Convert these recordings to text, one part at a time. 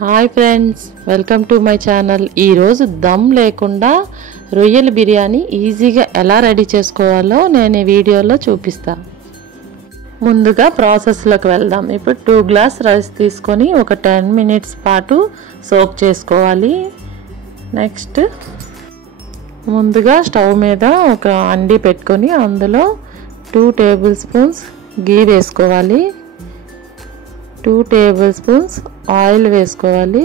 Hi friends, welcome to my channel. ఈరోజు దమ్ లేకుండా రొయ్యల బిర్యానీ ఈజీగా ఎలా రెడీ చేసుకోవాలో నేను ఈ వీడియోలో చూపిస్తాను. ముందుగా ప్రాసెస్లోకి వెళ్దాం. ఇప్పుడు 2 గ్లాస్ రైస్ తీసుకొని ఒక 10 మినిట్స్ పాటు సోక్ చేసుకోవాలి. నెక్స్ట్ ముందుగా స్టవ్ మీద ఒక అండి పెట్టుకొని అందులో 2 టేబుల్ స్పూన్స్ గీ వేసుకోవాలి. 2 టేబుల్ స్పూన్స్ ఆయిల్ వేసుకోవాలి.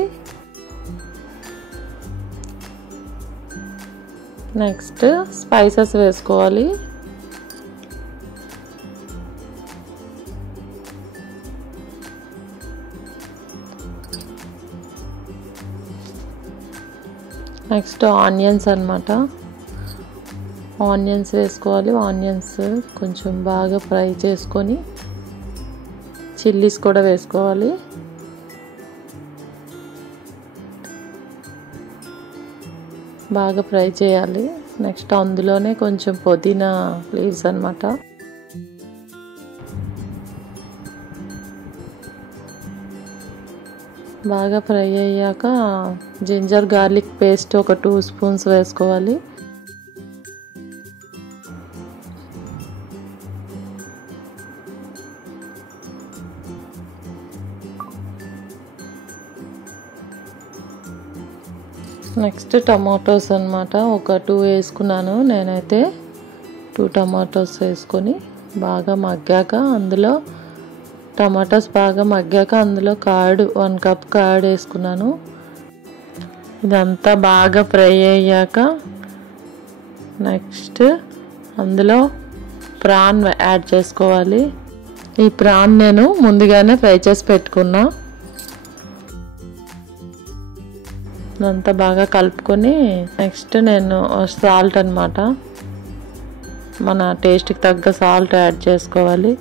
నెక్స్ట్ స్పైసెస్ వేసుకోవాలి. నెక్స్ట్ ఆనియన్స్ అన్నమాట. ఆనియన్స్ వేసుకోవాలి. ఆనియన్స్ కొంచెం బాగా ఫ్రై చేసుకొని చిల్లీస్ కూడా వేసుకోవాలి. బాగా ఫ్రై చేయాలి. నెక్స్ట్ అందులోనే కొంచెం పుదీనా లీవ్స్ అన్నమాట. బాగా ఫ్రై అయ్యాక జింజర్ గార్లిక్ పేస్ట్ ఒక 2 స్పూన్స్ వేసుకోవాలి. నెక్స్ట్ టమాటోస్ అన్నమాట. ఒక 2 వేసుకున్నాను నేనైతే. 2 టమాటోస్ వేసుకొని బాగా మగ్గాక అందులో టమాటోస్ బాగా మగ్గాక అందులో కర్డ్ 1 కప్ కర్డ్ వేసుకున్నాను. ఇదంతా బాగా ఫ్రై అయ్యాక నెక్స్ట్ అందులో ప్రాన్ యాడ్ చేసుకోవాలి. ఈ ప్రాన్ నేను ముందుగానే ఫ్రై చేసి పెట్టుకున్నా. అంతా బాగా కలుపుకొని నెక్స్ట్ నేను సాల్ట్ అన్నమాట, మన టేస్ట్కి తగ్గ సాల్ట్ యాడ్ చేసుకోవాలి.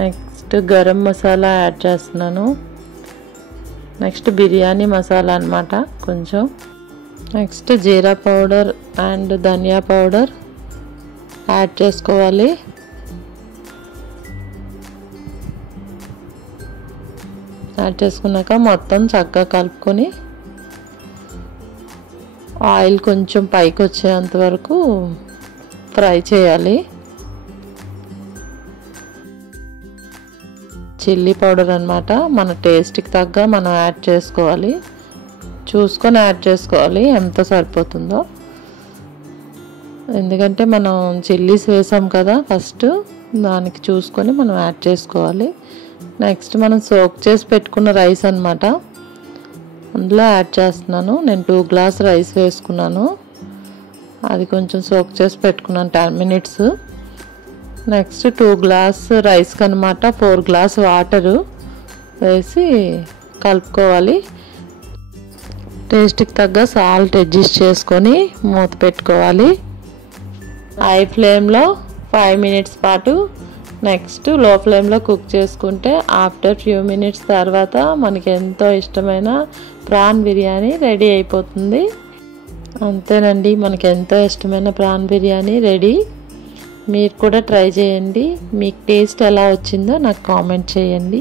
నెక్స్ట్ గరం మసాలా యాడ్ చేస్తున్నాను. నెక్స్ట్ బిర్యానీ మసాలా అన్నమాట కొంచెం. Next jeera powder and dhania powder add చేసుకోవాలి. యాడ్ చేసుకున్నాక మొత్తం చక్కగా కలుపుకొని ఆయిల్ కొంచెం పైకి వచ్చేంత వరకు ఫ్రై చేయాలి. చిల్లీ పౌడర్ అన్నమాట, మన టేస్ట్కి తగ్గ మనం యాడ్ చేసుకోవాలి. చూసుకొని యాడ్ చేసుకోవాలి ఎంత సరిపోతుందో. ఎందుకంటే మనం చిల్లీస్ వేసాం కదా ఫస్ట్, దానికి చూసుకొని మనం యాడ్ చేసుకోవాలి. నెక్స్ట్ మనం సోక్ చేసి పెట్టుకున్న రైస్ అన్నమాట అందులో యాడ్ చేస్తున్నాను. నేను 2 గ్లాస్ రైస్ వేసుకున్నాను. అది కొంచెం సోక్ చేసి పెట్టుకున్నాను 10 మినిట్స్. నెక్స్ట్ 2 గ్లాస్ రైస్కి అనమాట 4 గ్లాస్ వాటరు వేసి కలుపుకోవాలి. టేస్ట్కి తగ్గ సాల్ట్ అడ్జస్ట్ చేసుకొని మూత పెట్టుకోవాలి. హై ఫ్లేమ్లో 5 మినిట్స్ పాటు, నెక్స్ట్ లో ఫ్లేమ్లో కుక్ చేసుకుంటే ఆఫ్టర్ ఫ్యూ మినిట్స్ తర్వాత మనకి ఎంతో ఇష్టమైన ప్రాన్ బిర్యానీ రెడీ అయిపోతుంది. అంతేనండి, మనకి ఎంతో ఇష్టమైన ప్రాన్ బిర్యానీ రెడీ. మీరు కూడా ట్రై చేయండి. మీకు టేస్ట్ ఎలా వచ్చిందో నాకు కామెంట్ చేయండి.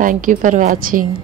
Thank you for watching.